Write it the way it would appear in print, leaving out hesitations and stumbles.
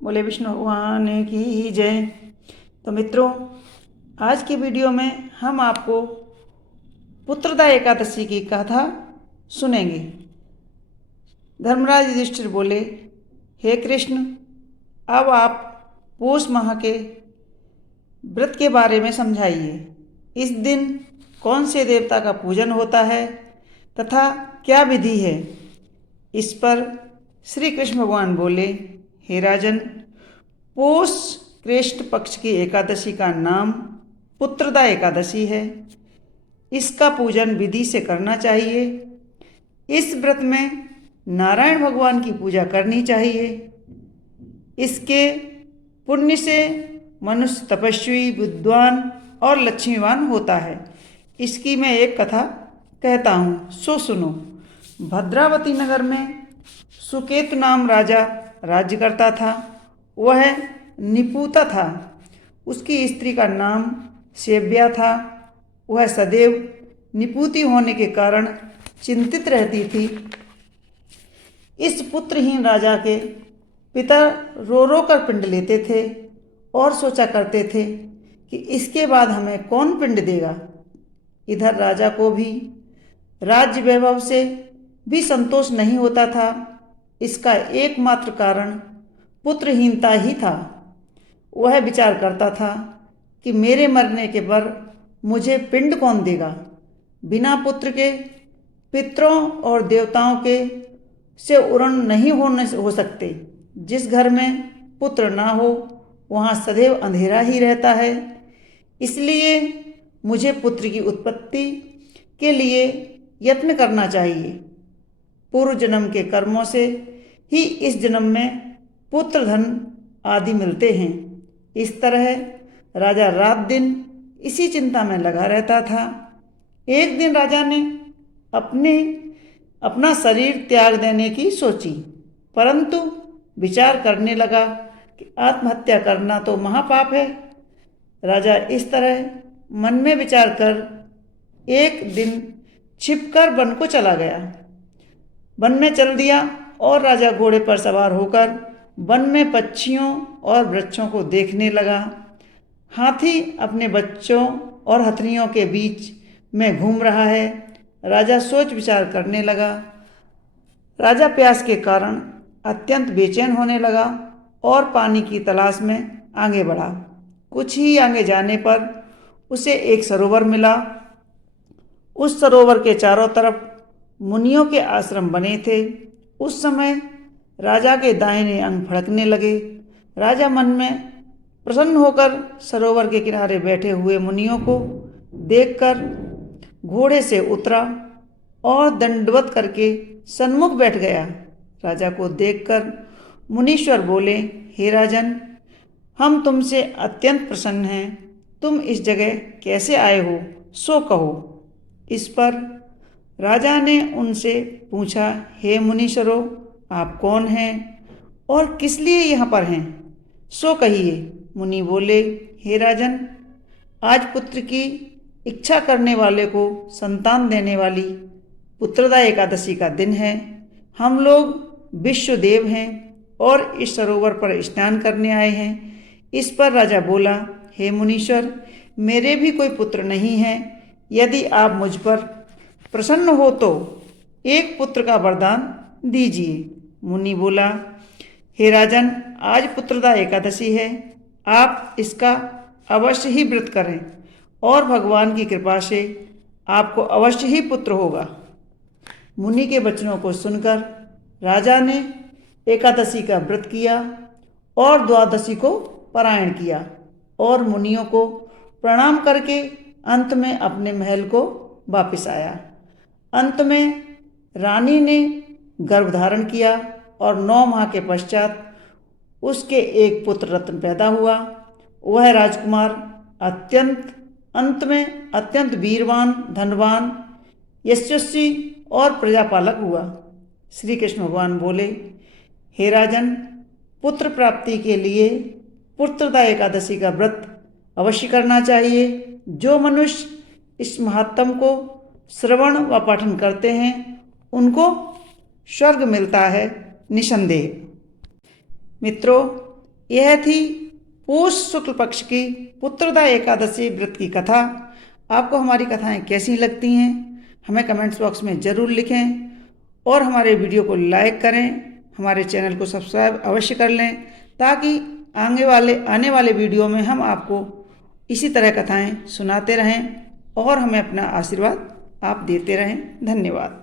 बोले विष्णु भगवान की जय। तो मित्रों, आज की वीडियो में हम आपको पुत्रदा एकादशी की कथा सुनेंगे। धर्मराज युधिष्ठिर बोले, हे कृष्ण, अब आप पौष माह के व्रत के बारे में समझाइए। इस दिन कौन से देवता का पूजन होता है तथा क्या विधि है। इस पर श्री कृष्ण भगवान बोले, हे राजन, पौष कृष्ण पक्ष की एकादशी का नाम पुत्रदा एकादशी है। इसका पूजन विधि से करना चाहिए। इस व्रत में नारायण भगवान की पूजा करनी चाहिए। इसके पुण्य से मनुष्य तपस्वी, विद्वान और लक्ष्मीवान होता है। इसकी मैं एक कथा कहता हूँ, सो सुनो। भद्रावती नगर में सुकेतु नाम राजा राज्य करता था। वह निपुता था। उसकी स्त्री का नाम सेव्या था। वह सदैव निपुती होने के कारण चिंतित रहती थी। इस पुत्रहीन राजा के पिता रो रो कर पिंड लेते थे और सोचा करते थे कि इसके बाद हमें कौन पिंड देगा। इधर राजा को भी राज्य वैभव से भी संतोष नहीं होता था। इसका एकमात्र कारण पुत्रहीनता ही था। वह विचार करता था कि मेरे मरने के पर मुझे पिंड कौन देगा। बिना पुत्र के पितरों और देवताओं के से उरण नहीं हो सकते। जिस घर में पुत्र ना हो वहाँ सदैव अंधेरा ही रहता है। इसलिए मुझे पुत्र की उत्पत्ति के लिए यत्न करना चाहिए। पूर्व जन्म के कर्मों से ही इस जन्म में पुत्र धन आदि मिलते हैं। इस तरह राजा रात दिन इसी चिंता में लगा रहता था। एक दिन राजा ने अपना शरीर त्याग देने की सोची, परंतु विचार करने लगा कि आत्महत्या करना तो महापाप है। राजा इस तरह मन में विचार कर एक दिन छिपकर वन को चला गया। वन में चल दिया और राजा घोड़े पर सवार होकर वन में पक्षियों और वृक्षों को देखने लगा। हाथी अपने बच्चों और हथनियों के बीच में घूम रहा है। राजा सोच विचार करने लगा। राजा प्यास के कारण अत्यंत बेचैन होने लगा और पानी की तलाश में आगे बढ़ा। कुछ ही आगे जाने पर उसे एक सरोवर मिला। उस सरोवर के चारों तरफ मुनियों के आश्रम बने थे। उस समय राजा के दाहिने अंग फड़कने लगे। राजा मन में प्रसन्न होकर सरोवर के किनारे बैठे हुए मुनियों को देखकर घोड़े से उतरा और दंडवत करके सन्मुख बैठ गया। राजा को देखकर मुनीश्वर बोले, हे राजन, हम तुमसे अत्यंत प्रसन्न हैं। तुम इस जगह कैसे आए हो, सो कहो। इस पर राजा ने उनसे पूछा, हे मुनीश्वरों, आप कौन हैं और किस लिए यहाँ पर हैं, सो कहिए। मुनि बोले, हे राजन, आज पुत्र की इच्छा करने वाले को संतान देने वाली पुत्रदा एकादशी का दिन है। हम लोग विश्वदेव हैं और इस सरोवर पर स्नान करने आए हैं। इस पर राजा बोला, हे मुनीश्वर, मेरे भी कोई पुत्र नहीं है। यदि आप मुझ पर प्रसन्न हो तो एक पुत्र का वरदान दीजिए। मुनि बोला, हे राजन, आज पुत्रदा एकादशी है। आप इसका अवश्य ही व्रत करें और भगवान की कृपा से आपको अवश्य ही पुत्र होगा। मुनि के वचनों को सुनकर राजा ने एकादशी का व्रत किया और द्वादशी को पारायण किया और मुनियों को प्रणाम करके अंत में अपने महल को वापस आया। अंत में रानी ने गर्भ धारण किया और 9 माह के पश्चात उसके एक पुत्र रत्न पैदा हुआ। वह राजकुमार अंत में अत्यंत वीरवान, धनवान, यशस्वी और प्रजापालक हुआ। श्री कृष्ण भगवान बोले, हे राजन, पुत्र प्राप्ति के लिए पुत्रदा एकादशी का व्रत अवश्य करना चाहिए। जो मनुष्य इस महात्म को श्रवण व पठन करते हैं उनको स्वर्ग मिलता है निसंदेह। मित्रों, यह थी पौष शुक्ल पक्ष की पुत्रदा एकादशी व्रत की कथा। आपको हमारी कथाएं कैसी लगती हैं हमें कमेंट्स बॉक्स में ज़रूर लिखें और हमारे वीडियो को लाइक करें, हमारे चैनल को सब्सक्राइब अवश्य कर लें ताकि आने वाले वीडियो में हम आपको इसी तरह कथाएं सुनाते रहें और हमें अपना आशीर्वाद आप देते रहें। धन्यवाद।